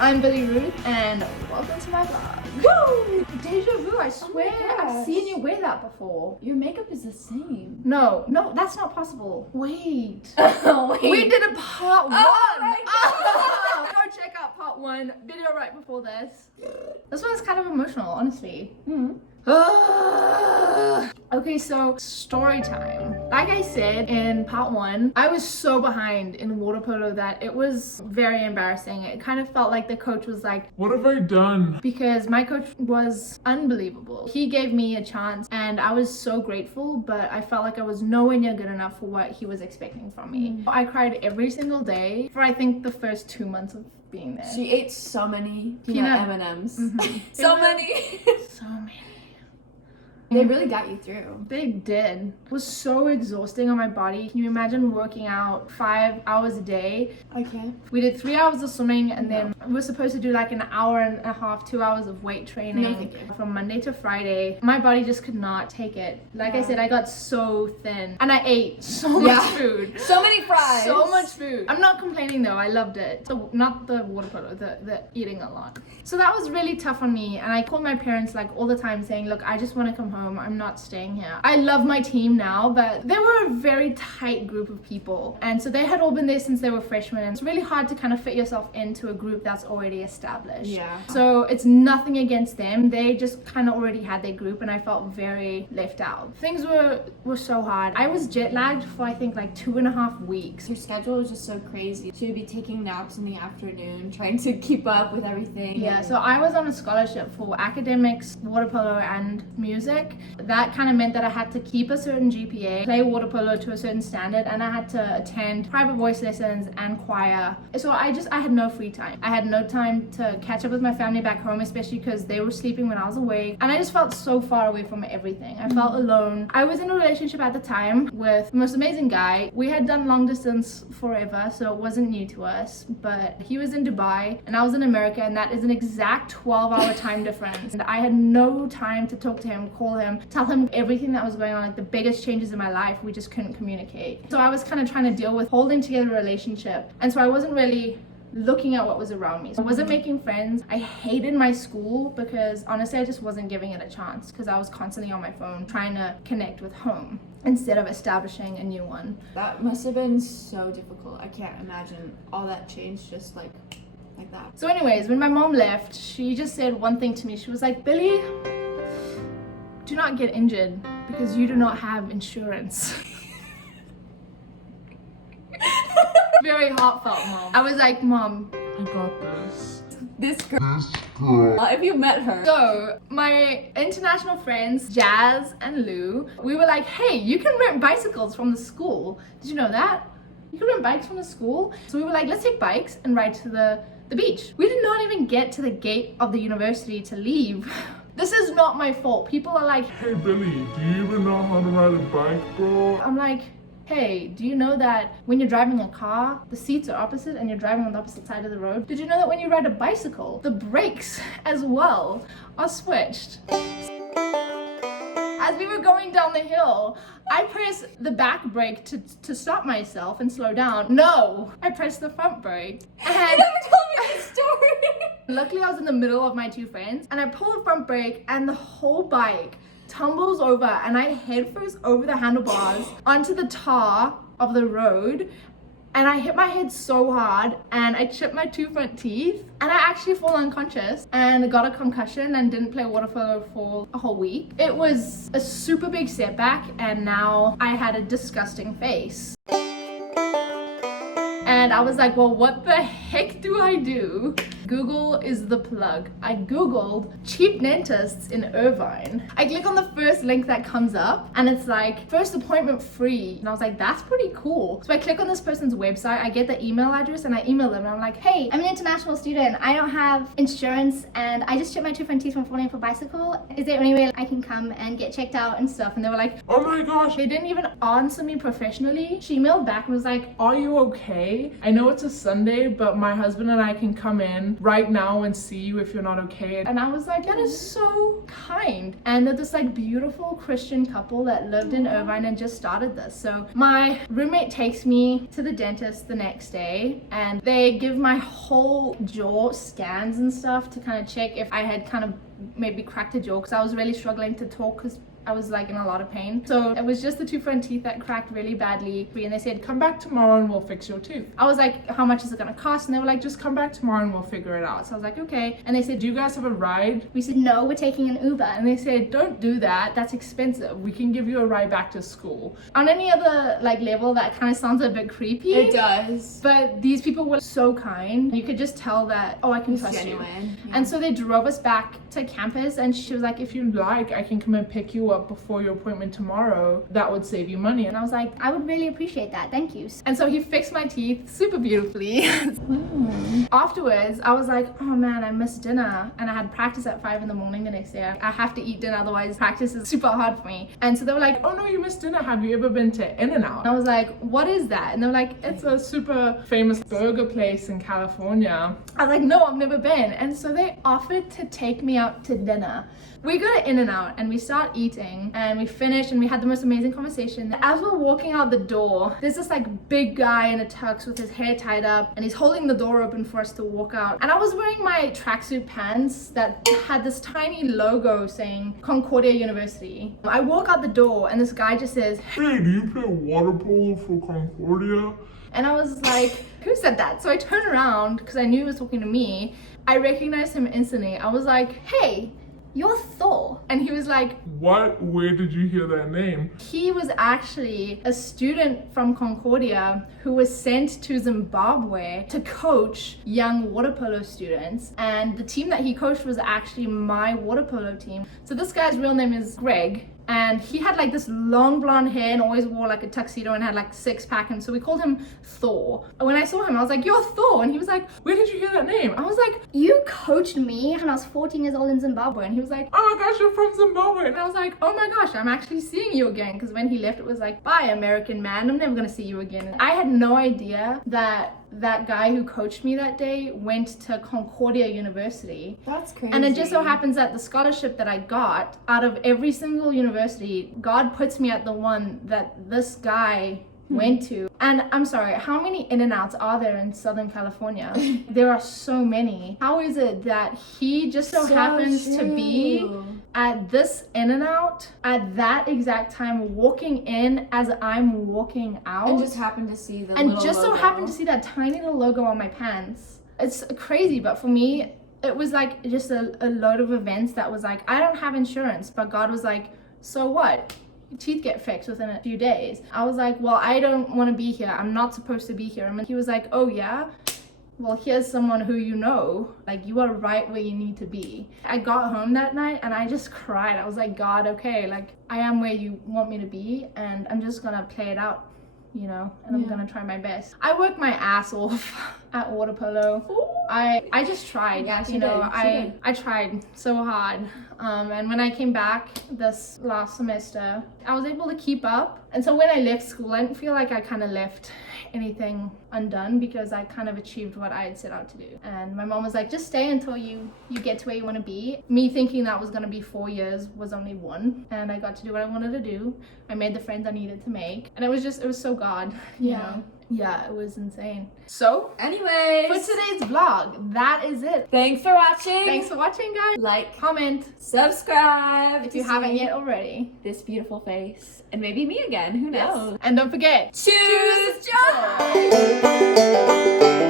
I'm Billy Ruth and welcome to my vlog. Woo! Deja vu, I swear I've seen you wear that before. Your makeup is the same. No, that's not possible. Wait. Wait. We did a part 1. my Oh, go check out part 1 video right before this. This one's kind of emotional, honestly. Okay, so story time. Like I said in part 1, I was so behind in water polo that it was very embarrassing. It kind of felt like the coach was like, what have I done? Because my coach was unbelievable. He gave me a chance and I was so grateful, but I felt like I was nowhere near good enough for what he was expecting from me. I cried every single day for I think the first 2 months of being there. She ate so many peanut M&Ms. So many. So many. They really got you through. They did. It was so exhausting on my body. Can you imagine working out 5 hours a day? Okay. We did 3 hours of swimming and then we were supposed to do like an hour and a half, 2 hours of weight training from Monday to Friday. My body just could not take it. Like I said, I got so thin and I ate so much food. So many fries. So much food. I'm not complaining though, I loved it. So not the water polo, the eating a lot. So that was really tough on me and I called my parents like all the time saying, look, I just want to come home. I'm not staying here. I love my team now, but they were a very tight group of people. And so they had all been there since they were freshmen. It's really hard to kind of fit yourself into a group that's already established. Yeah. So it's nothing against them. They just kind of already had their group and I felt very left out. Things were so hard. I was jet lagged for I think like 2.5 weeks. Your schedule was just so crazy. She would be taking naps in the afternoon, trying to keep up with everything. Yeah, so I was on a scholarship for academics, water polo, and music. That kind of meant that I had to keep a certain GPA, play water polo to a certain standard, and I had to attend private voice lessons and choir. So I had no free time. I had no time to catch up with my family back home, especially because they were sleeping when I was awake. And I just felt so far away from everything. I felt alone. I was in a relationship at the time with the most amazing guy. We had done long distance forever, so it wasn't new to us. But he was in Dubai and I was in America, and that is an exact 12-hour time difference. And I had no time to talk to him, call him, tell him everything that was going on, like the biggest changes in my life. We just couldn't communicate. So I was kind of trying to deal with holding together a relationship. And so I wasn't really looking at what was around me. So I wasn't making friends. I hated my school because honestly I just wasn't giving it a chance because I was constantly on my phone trying to connect with home instead of establishing a new one. That must have been so difficult. I can't imagine all that change just like that. So anyways, when my mom left, she just said one thing to me. She was like, Billy, do not get injured because you do not have insurance. Very heartfelt, Mom. I was like, Mom, I got this. This girl. If you met her. So my international friends, Jazz and Lou, we were like, hey, you can rent bicycles from the school. Did you know that? You can rent bikes from the school. So we were like, let's take bikes and ride to the beach. We did not even get to the gate of the university to leave. This is not my fault. People are like, Hey Billy, do you even know how to ride a bike, bro? I'm like, hey, do you know that when you're driving a car, the seats are opposite and you're driving on the opposite side of the road? Did you know that when you ride a bicycle, the brakes as well are switched? As we were going down the hill, I pressed the back brake to stop myself and slow down. No, I pressed the front brake. And You never told me this story. luckily I was in the middle of my two friends and I pull the front brake and the whole bike tumbles over and I head first over the handlebars onto the tar of the road. And I hit my head so hard and I chipped my 2 front teeth and I actually fall unconscious and got a concussion and didn't play water polo for a whole week. It was a super big setback and now I had a disgusting face. And I was like, well, what the heck do I do? Google is the plug. I Googled cheap dentists in Irvine. I click on the first link that comes up and it's like, first appointment free. And I was like, that's pretty cool. So I click on this person's website, I get the email address and I email them and I'm like, hey, I'm an international student. I don't have insurance and I just chipped my 2 front teeth from falling off a bicycle. Is there any way I can come and get checked out and stuff? And they were like, Oh my gosh. they didn't even answer me professionally. She emailed back and was like, Are you okay? I know it's a Sunday, but my husband and I can come in in right now and see you if you're not okay. And I was like, that is so kind. And they're this like beautiful Christian couple that lived in Irvine and just started this. So my roommate takes me to the dentist the next day and they give my whole jaw scans and stuff to kind of check if I had kind of maybe cracked a jaw, because I was really struggling to talk because I was like in a lot of pain. So it was just the two front teeth that cracked really badly. And they said, Come back tomorrow and we'll fix your tooth. I was like, how much is it gonna cost? And they were like, Just come back tomorrow and we'll figure it out. so I was like, okay. And they said, Do you guys have a ride? we said, no, we're taking an Uber. And they said, Don't do that. That's expensive. We can give you a ride back to school. On any other like level, that kind of sounds a bit creepy. It does. But these people were so kind. You could just tell that, oh, I can It's trust genuine. you. Yeah. And so they drove us back to campus and she was like, If you like, I can come and pick you up before your appointment tomorrow. That would save you money. and I was like, I would really appreciate that. Thank you. And so he fixed my teeth super beautifully. Afterwards, I was like, oh man, I missed dinner. And I had practice at 5 in the morning the next day. I have to eat dinner, otherwise practice is super hard for me. And so they were like, Oh no, you missed dinner. Have you ever been to In-N-Out? and I was like, what is that? And they were like, It's a super famous burger place in California. I was like, no, I've never been. And so they offered to take me out to dinner. We go to In-N-Out and we start eating and we finish and we had the most amazing conversation. As we're walking out the door, there's this like big guy in a tux with his hair tied up and he's holding the door open for us to walk out. And I was wearing my tracksuit pants that had this tiny logo saying Concordia University. I walk out the door and this guy just says, Hey, do you play water polo for Concordia? and I was like, who said that? So I turn around because I knew he was talking to me. I recognized him instantly. I was like, hey, you're Thor. And he was like, What? Where did you hear that name? he was actually a student from Concordia who was sent to Zimbabwe to coach young water polo students. And the team that he coached was actually my water polo team. So this guy's real name is Greg. And he had like this long blonde hair and always wore like a tuxedo and had like six pack. And so we called him Thor. And when I saw him, I was like, you're Thor. And he was like, Where did you hear that name? I was like, you coached me when I was 14 years old in Zimbabwe. And he was like, Oh my gosh, you're from Zimbabwe. and I was like, oh my gosh, I'm actually seeing you again. Because when he left, it was like, bye, American man. I'm never going to see you again. And I had no idea that that guy who coached me that day went to Concordia University. That's crazy. And it just so happens that the scholarship that I got out of every single university, God puts me at the one that this guy went to. And I'm sorry, how many In-N-Outs are there in Southern California? There are so many. How is it that he just so happens to be true. at this In-N-Out at that exact time, walking in as I'm walking out, And just happened to see the and little just so logo. happened to see that tiny little logo on my pants. It's crazy, but for me, it was like just a load of events that was like, I don't have insurance, but God was like, so what? Your teeth get fixed within a few days. I was like, well, I don't want to be here. I'm not supposed to be here. And he was like, oh yeah? Well, here's someone who you know, like you are right where you need to be. I got home that night and I just cried. I was like, God, okay, like I am where you want me to be and I'm just gonna play it out, you know, and I'm gonna try my best. I worked my ass off at water polo. I just tried, Yeah, she you know, did. She did. I tried so hard. And when I came back this last semester, I was able to keep up. And so when I left school, I didn't feel like I kind of left anything undone because I kind of achieved what I had set out to do. And my mom was like, just stay until you get to where you want to be. Me thinking that was going to be 4 years was only 1. And I got to do what I wanted to do. I made the friends I needed to make. And it was so God, you know? Yeah, it was insane. So, Anyways, for today's vlog, that is it. thanks for watching. Thanks for watching, guys. Like, Comment subscribe if you haven't yet already. This beautiful face, and maybe me again. Who knows? And don't forget, Choose joy.